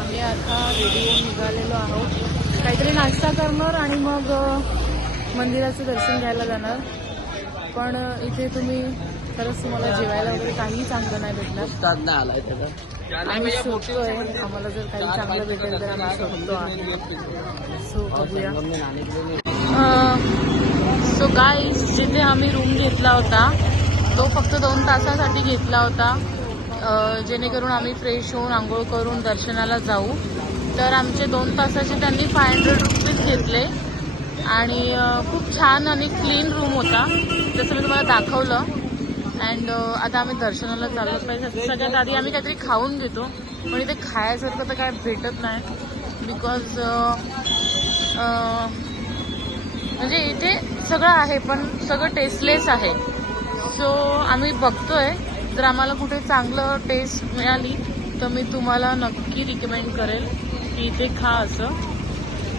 आम्ही आता रेडी होऊन निघालेलो आहोत. काहीतरी नाश्ता करणार आणि मग मंदिराचं दर्शन घ्यायला जाणार. पण इथे तुम्ही खरंच तुम्हाला जेवायला वगैरे काहीही चांगलं नाही भेटणार. आम्ही शोधतोय, आम्हाला जर काही चांगलं भेटेल तर आम्ही शोधतो आहे. सो बघूया. सो गाईज, जिथे आम्ही रूम घेतला होता तो फक्त 2 तासासाठी घेतला होता, जेणेकरून आम्ही फ्रेश होऊन आंघोळ करून दर्शनाला जाऊ. तर आमचे 2 तासाचे त्यांनी 500 रुपीज घेतले आणि खूप छान आणि क्लीन रूम होता, जसं मी तुम्हाला दाखवलं. अँड आता आम्ही दर्शनाला चाललो पाहिजे. सगळ्यात आधी आम्ही काहीतरी खाऊन घेतो, पण इथे खायसारखं तर काय भेटत नाही. बिकॉज म्हणजे इथे सगळं आहे पण सगळं टेस्टलेस आहे. सो आम्ही बघतोय, जर आम्हाला कुठे चांगलं टेस्ट मिळाली तर मी तुम्हाला नक्की रिकमेंड करेल की इथे खा असं.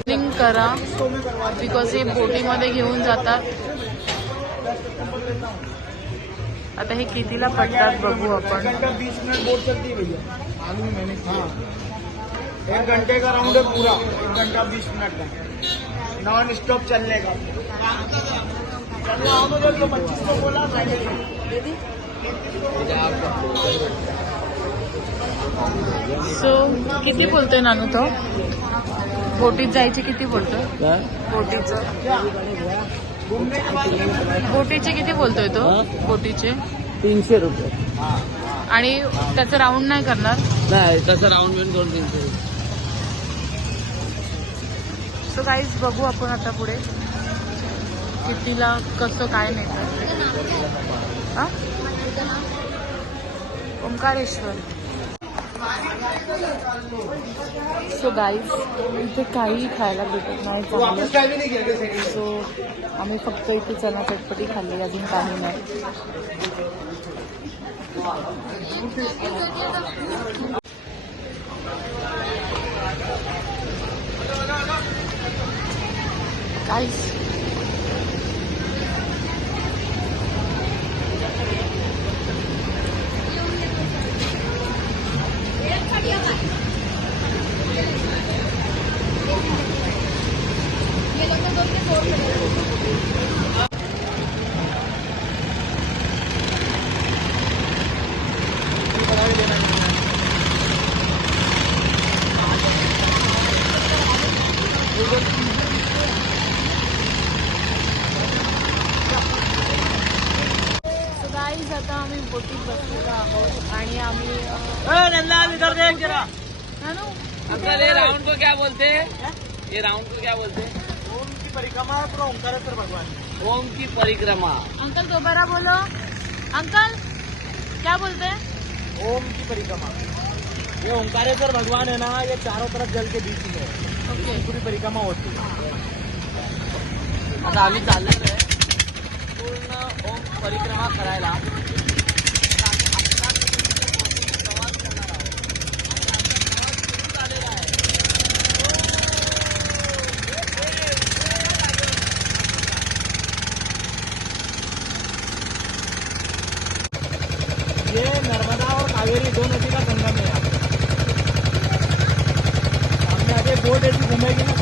थिंक करा, बिकॉज हे बोटीमध्ये घेऊन जातात. आता हे कितीला पडतात बघू आपण. 20 मिनट बोट चलती है भैया, मालूम है मैंने. हाँ, 1 घंटे का राउंड है पूरा, 1 घंटा 20 मिनट का नॉन स्टॉप चलने का. मुझे तो 25 को बोला. सो किती बोलतोय नानू तो? बोटीत जायचे किती बोलतोय? बोटीचे किती बोलतोय तो? बोटीचे 300 रुपये. आणि त्याचं राऊंड नाही करणार? नाही, तसं राऊंड मिळून 200-300. सो गाईज, बघू आपण आता पुढे कितीला कसं काय नेतं. ओंकारेश्वर. सो गाईज, इथे काही खायला भेटत नाही चांगलं. सो आम्ही फक्त इथे चना चटपटी खाल्ली, अजून काही नाही. गाईज, आता आम्ही बोटीत बसलेलो आहोत आणि आम्ही राउंड को क्या बोलते हैं? ये राउंड को क्या बोलते हैं? ओम की परिक्रमा, पूरा ओंकारेश्वर भगवान. ओम की परिक्रमा. अंकल दोबारा बोलो. अंकल क्या बोलते हैं? ओम की परिक्रमा. ये ओंकारेश्वर भगवान है ना, ये चारों तरफ जल के बीच में है. ओके. पूरी परिक्रमा होती है. आता आम्ही चाललेलो आहे पूर्ण ओम परिक्रमा करायला. ये नर्मदा और कावेरी दो नदी का संगम है. यहाँ सामने आगे बोट ऐसी घूमेगी ना.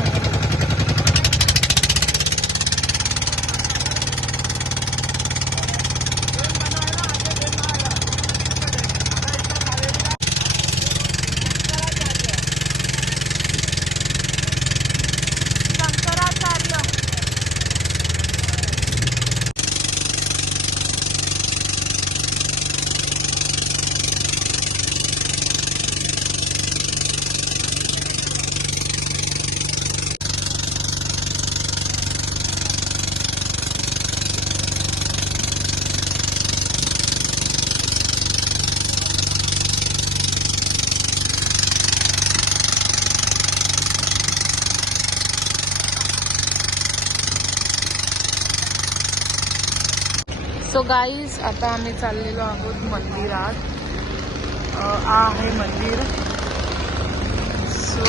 सो गाईज, आता आम्ही चाललेलो आहोत मंदिरात. आहे मंदिर. सो